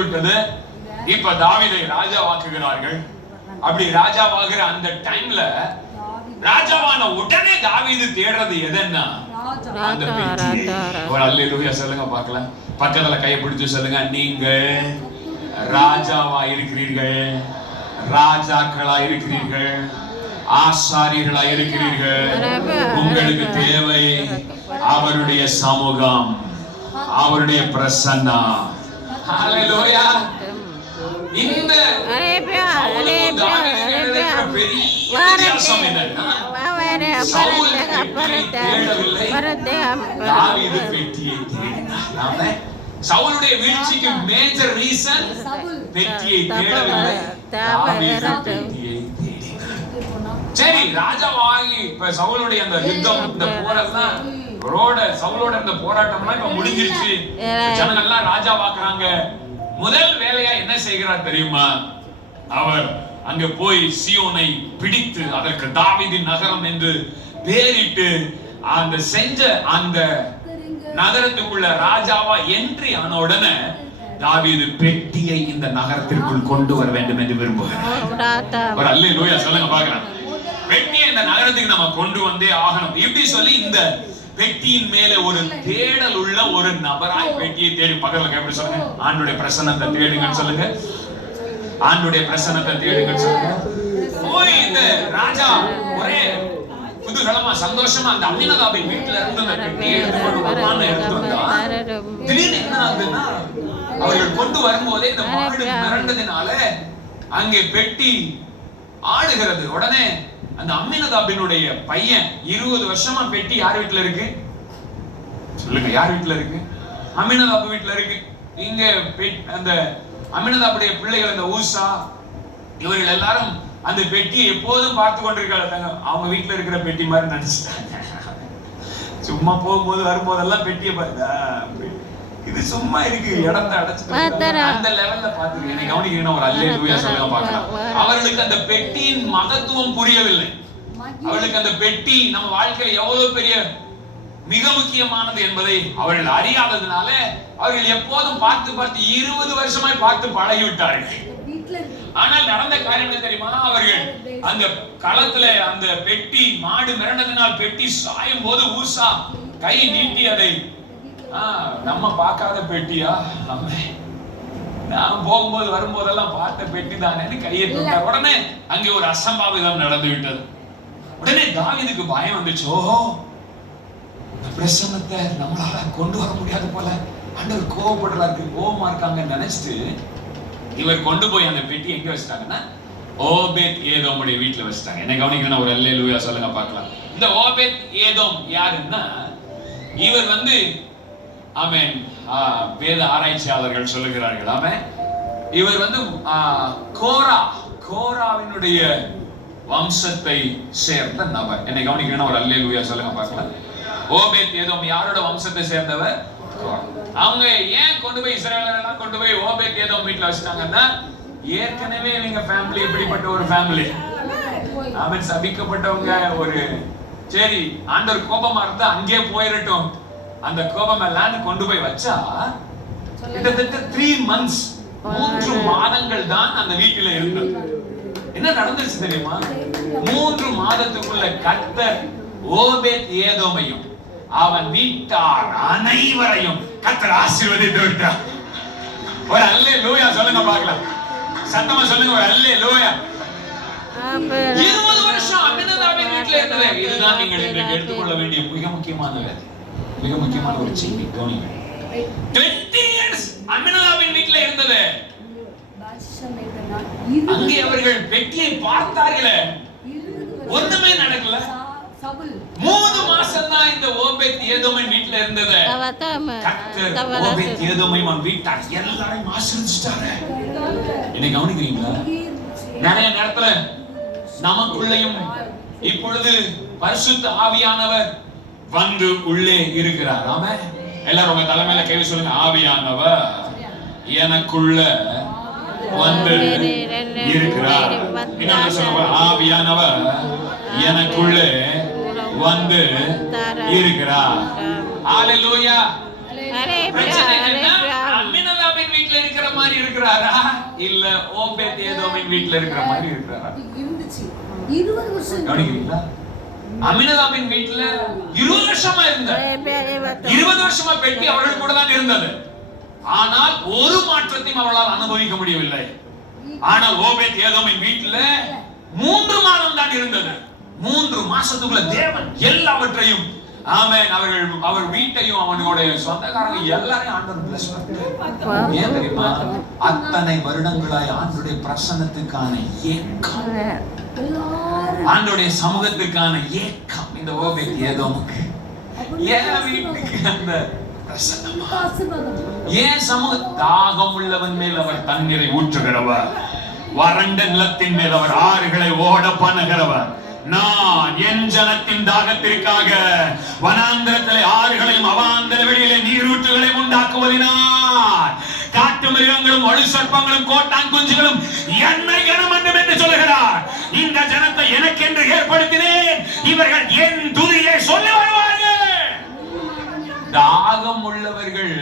விட்டது. இப்ப தாவீதை ராஜாவாக்குகிறார்கள். அப்படி ராஜாவாகிற அந்த டைம்ல ராஜாவான உடனே தாவீது தேடுறது எதுன்னா? அந்த ராஜா, பெட்டியை. ராஜா, ராஜா. ஒரு அல்லேலூயா சொல்லுங்க பார்க்கலாம். பக்கத்துல கையை பிடிச்சு சொல்லுங்க நீங்கள் ராஜாவா இருக்கிறீர்கள். ராஜாக்களா இருக்கிறீர்கள். ஆசாரியர்களா இருக்கிறீர்கள். உங்களுக்கு தேவை அவருடைய சமூகம் அவருடைய ஹalleluya இந்த வித்தியாசம் என்னன்னா. சவுலுடைய வீழ்ச்சிக்கு மேஜர் ரீசன் பெட்டியை தேடவில்லை. சரி ராஜாவாகி இப்ப சவுலுடைய அந்த யுத்தம் இந்த போரெல்லாம் ரோட சவுலோட இந்த போராட்டம்லாம் இப்ப முடிஞ்சிருச்சு. ஜனங்கள்லாம் ராஜாவாக்குறாங்க முதல் வேலையா என்ன செய்கிறார் தெரியுமா? அவர் அங்க போய் சியோனை பிடித்து அதற்கு தாவீதின் நகரம் என்று பேரிட்டு அந்த செஞ்ச அந்த நகரத்துக்குள்ள ராஜாவா என்ட்ரி ஆன உடனே தாவீது பெட்டியை இந்த நகரத்திற்குள் கொண்டு வர வேண்டும் என்று விரும்புகிறார். அல்லே லூயா சொல்லுங்க பாக்குறேன் பெட்டியை இந்த நகரத்துக்கு நம்ம கொண்டு வந்தே ஆகணும். இப்படி சொல்லி இந்த பெட்டியின் மேல ஒரு தேடல் உள்ள ஒரு நபராய் பெட்டியை தேடி பக்கத்துல எப்படி சொல்லுங்க. ஆண்டுடைய பிரசன்னத்தை தேடுங்கன்னு சொல்லுங்க. ஆண்டுடைய பிரசன்னத்தை தேடுங்கன்னு சொல்லுங்க. போய் இந்த ராஜா ஒரே குதூகலமா சந்தோஷமா அந்த அமினதாபின் வீட்டுல இருந்து அந்த பெட்டியை எடுத்துக்கொண்டு வருவான்னு எடுத்து வந்தா திடீர்னு என்ன ஆகுதுன்னா அவர்கள் கொண்டு வரும்போதே இந்த மாடு மிரண்டதினால அங்கே பெட்டி ஆடுகிறது. உடனே அந்த அம்மினதாபினுடைய பையன் இருபது வருஷமா பெட்டி யார் வீட்டுல இருக்கு? சொல்லுங்க யார் வீட்டுல இருக்கு? அமினதாபு வீட்டுல இருக்கு. இங்க பெட்- அந்த அமினதாபுடைய பிள்ளைகள் அந்த ஊசா இவர்கள் எல்லாரும் அந்த பெட்டியை எப்போதும் பார்த்து கொண்டிருக்காங்க அவங்க வீட்டுல இருக்கிற பெட்டி மாதிரி நினைச்சிட்டாங்க. சும்மா போகும்போது வரும்போதெல்லாம் பெட்டியை பார்த்தா இது சும்மா இருக்கு. இடத்தை அடைச்சிட்டு. அந்த லெவல்ல பாத்துருக்கு என்னை கவனிக்கிறீங்கன்னா ஒரு அல்லே லூயா சொல்லுங்க பார்க்கலாம் அவர்களுக்கு அந்த பெட்டியின் மகத்துவம் புரியவில்லை. அவர்களுக்கு அந்த பெட்டி நம்ம வாழ்க்கையில எவ்வளவு பெரிய மிக முக்கியமானது என்பதை அவர்கள் அறியாததுனால அவர்கள் எப்போதும் பார்த்து பார்த்து இருபது வருஷமாய் பார்த்து பழகி விட்டார்கள் ஆனால் நடந்த காரியம் என்ன தெரியுமா? அவர்கள் அந்த களத்துல அந்த பெட்டி மாடு மிரண்டதினால் பெட்டி சாயும் போது ஊசா கை நீட்டி அதை நம்ம பார்க்காத பெட்டியா? ஆமென். நான் போகும்போது வரும்போதெல்லாம் பார்த்த பெட்டி தானேன்னு கையை தொட்டார் உடனே அங்கே ஒரு அசம்பாவிதம் நடந்து விட்டது. உடனே தாவீதுக்கு பயம் வந்துச்சு. ஓஹோ பிரசன்னத்தை நம்மளால கொண்டு வர முடியாது போல. ஆண்டவர் கோவப்படுறாரு கோவமா இருக்காங்கன்னு நினைச்சிட்டு இவர் கொண்டு போய் அந்த பெட்டி எங்க வச்சிட்டாங்கன்னா ஓபேத் ஏதோமுடைய வீட்டுல வச்சிட்டாங்க. என்ன கவனிக்கிறேன் ஒரு அல்லே லூயா சொல்லுங்க பார்க்கலாம். இந்த ஓபேத் ஏதோம் யாருன்னா இவர் வந்து ஆமென். வேத ஆராய்ச்சியாளர்கள் சொல்லுகிறார்கள். ஆமே இவர் வந்து கோரா கோராவினுடைய வம்சத்தை சேர்ந்த நபர். என்னை கவனிக்கணும் ஒரு அல்லே லூயா சொல்லுங்க பார்க்கலாம். ஓபேத் ஏதோம் யாரோட வம்சத்தை சேர்ந்தவர்? அவங்க ஏன் கொண்டு போய் இஸ்ரேலர் எல்லாம் கொண்டு போய் ஓபேத் ஏதோம் வீட்டுல வச்சுட்டாங்கன்னா ஏற்கனவே இவங்க ஃபேமிலி எப்படிப்பட்ட ஒரு ஃபேமிலி அவன் சபிக்கப்பட்டவங்க ஒரு சரி ஆண்டவர் கோபமா இருந்தா அங்கே போயிடட்டும் அந்த கோபம் எல்லாம் கொண்டு போய் வச்சா கிட்டத்தட்ட த்ரீ மந்த்ஸ் மூன்று மாதங்கள் தான் அந்த வீட்டில இருந்தது. என்ன நடந்துச்சு தெரியுமா? மூன்று மாதத்துக்குள்ள கர்த்தர் ஓபேத் ஏதோமையும் அவன் வீட்டார் அனைவரையும் கர்த்தர் ஆசீர்வதித்து விட்டார். ஒரு அல்லே லூயா சொல்லுங்க பார்க்கலாம். சத்தமா சொல்லுங்க ஒரு அல்லே லூயா இருபது வருஷம் அபினதாவின் வீட்டுல இருந்தது. இதுதான் நீங்கள் இன்றைக்கு எடுத்துக்கொள்ள வேண்டிய மிக முக்கியமான வேலை. மிக முக்கியமான ஒரு செய்தி கவனிங்க 20 இயர்ஸ் அமினதாவின் வீட்டுல இருந்தது. அங்கே அவர்கள் பெட்டியை பார்த்தார்களே. ஒண்ணுமே நடக்கல. மூணு மாசம் தான் இந்த ஓபேத் ஏதோமின் வீட்டுல இருந்தது. ஓபேத் ஏதோமையும் அவன் வீட்டார் எல்லாரையும் என்னை கவனிக்கிறீங்களா? நிறைய நேரத்துல நமக்குள்ளேயும் இப்பொழுது பரிசுத்த ஆவியானவர் வந்து உள்ளே இருக்கிறார். ஆமே எல்லாரும் உங்க தலைமையில கேள்வி சொல்லுங்க. ஆவியானவர் எனக்குள்ள வந்து இருக்கிறார். இன்னொன்று சொல்லுங்க ஆவியானவர் எனக்குள்ளே வந்து இருக்கிறார். என்னன்னா அம்மினதாபின் வீட்டுல இருக்கிற மாதிரி இருக்கிறாரா? இல்ல ஓபேத் ஏதோமின் வீட்டுல இருக்கிற மாதிரி இருக்கிறாரா? இருந்துச்சு. இருபது வருஷம். கவனிக்கிறீங்களா? அமினதாபின் வீட்டுல இருபது வருஷமா இருந்தார் இருபது வருஷமா பெட்டி அவர்கள் கூட தான் இருந்தது. ஆனால் ஒரு மாற்றத்தையும் அவளால் அனுபவிக்க முடியவில்லை. ஆனால் ஓபேத் ஏதோமின் வீட்டுல மூன்று மாதம் தான் இருந்தது. மூன்று மாசத்துக்குள்ள தேவன் எல்லாவற்றையும். ஆமென். அவர்கள் அவர் வீட்டையும் அவனுடைய சொந்தக்காரங்க எல்லாரையும் ஆண்டவர் bless பண்ணிட்டார். ஏன் தெரியுமா? அத்தனை வருடங்களாய் ஆண்டுடைய பிரசன்னத்துக்கான ஏக்கம். ஆண்டோடைய சமூகத்துக்கான ஏக்கம் இந்த ஓபேத் ஏதோமுக்கு. ஏன் வீட்டுக்கு அந்த பிரசன்னமா? ஆசீர்வாதம் ஏன் சமூக தாகம் உள்ளவன் மேல் அவர் தண்ணீரை ஊற்றுகிறவர்? வறண்ட நிலத்தின் மேல் அவர் ஆறுகளை ஓட பண்ணுகிறவர்? நான் என் ஜனத்தின் தாகத்திற்காக வனாந்திரத்திலே ஆறுகளையும் அவாந்தர வெளியிலே நீரூற்றுகளையும் உண்டாக்குவதினால் காட்டு மிருகங்களும் ஒளி சர்ப்பங்களும் கோட்டான் குஞ்சுகளும் என்னை வேண்டும் என்று சொல்லுகிறார். இந்த ஜனத்தை எனக்கென்று ஏற்படுத்தினேன். இவர்கள் என் துதியை சொல்லி வருவார்கள். தாகம் உள்ளவர்கள்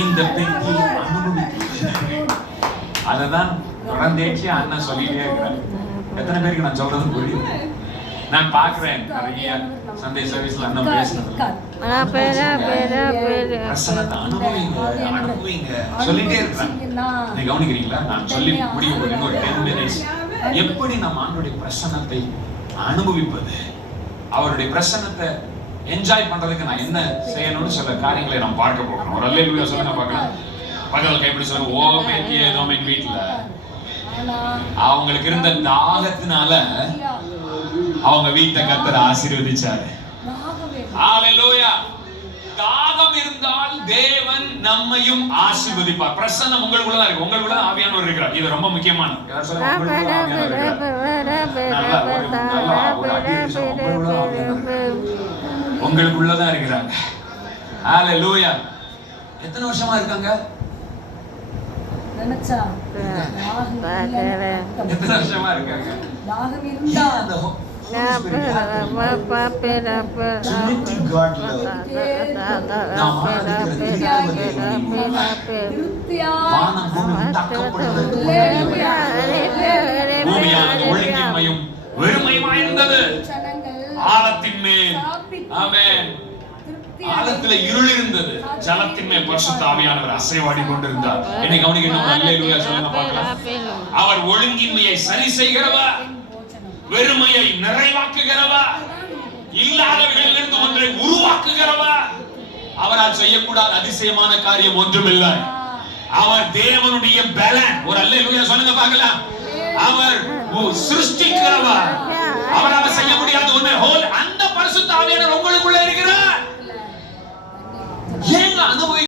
இந்த பெட்டியை அனுபவிக்கிறார்கள் அதுதான் தொடர்ந்தேச்சு அண்ணன் சொல்லிட்டே இருக்கிறார். எத்தனை பேருக்கு நான் சொல்றது புரியுது நான் பார்க்கிறேன் நிறைய சண்டே சர்வீஸ்ல அண்ணன் பேசுறது. பிரசனத்தை அனுபவிங்க அனுபவிங்க. சொல்லிட்டே இருக்கிறாங்க. நீ கவனிக்கிறீங்களா? நான் சொல்லி முடியும் போது இன்னொரு டென் மினிட்ஸ் எப்படி நம்ம ஆண்டுடைய பிரசன்னத்தை அனுபவிப்பது? அவருடைய பிரசன்னத்தை என்ஜாய் பண்றதுக்கு நான் என்ன செய்யணும்னு சில காரியங்களை நாம் பார்க்க போகிறோம் ஒரு அல்லேலூயா சொல்லுங்க பார்க்கலாம். பகல் கைப்பிடி சொல்லுங்க ஓ மேக்கிய ஏதோ வீட்டுல. அவங்களுக்கு இருந்த தாகத்தினால அவங்க வீட்டை கத்தர் ஆசீர்வதிச்சாரு. தாகம். இருந்தால் தேவன் நம்மையும் ஆசீர்வதிப்பார். பிரசன்னம் உங்களுக்குள்ள தான் இருக்கு. உங்களுக்குள்ள ஆவியானவர் இருக்கிறார். இது ரொம்ப முக்கியமான யார் சொல்லுங்க உங்களுக்குள்ள தான் ஆவியானவர் இருக்கிறார்? நல்லா ஒரு நல்லா ஒரு அடி அடிச்சு உங்களுக்குள்ள தான் ஆவியானவர் இருக்கிறார். உங்களுக்குள்ள தான் இருக்கிறாங்க. ஹalleluya எத்தனை வருஷமா இருக்காங்க. எத்தனை வருஷமா இருக்காங்க? தாகம் ஏன் வெறுமையுமாயிருந்தது ஆழத்தின் மேல் ஆமென் ஆழத்துல இருள் இருந்தது ஜலத்தின் மேல் பரிசுத்த ஆவியானவர் அசைவாடி கொண்டிருந்தார் என்னை கவனிக்கணும் சொல்லுங்க பார்க்கலாம் அவர் ஒழுங்கின்மையை சரி செய்கிறவர் வெறுமையை நிறைவாக்குகிறவா? இல்லாதவர்களிலிருந்து ஒன்றை உருவாக்குகிறவா? அவரால் செய்யக்கூடாத அதிசயமான காரியம் ஒன்றுமில்லை. அவர் தேவனுடைய பலன். ஒரு அல்ல சொல்லுங்க பார்க்கலாம். அவர் சிருஷ்டிக்கிறவர் அவரால் செய்ய முடியாத ஒன்று ஹோல் அந்த பரிசுத்தாவியான உங்களுக்குள்ள இருக்கிறார். ஏங்க அனுபவி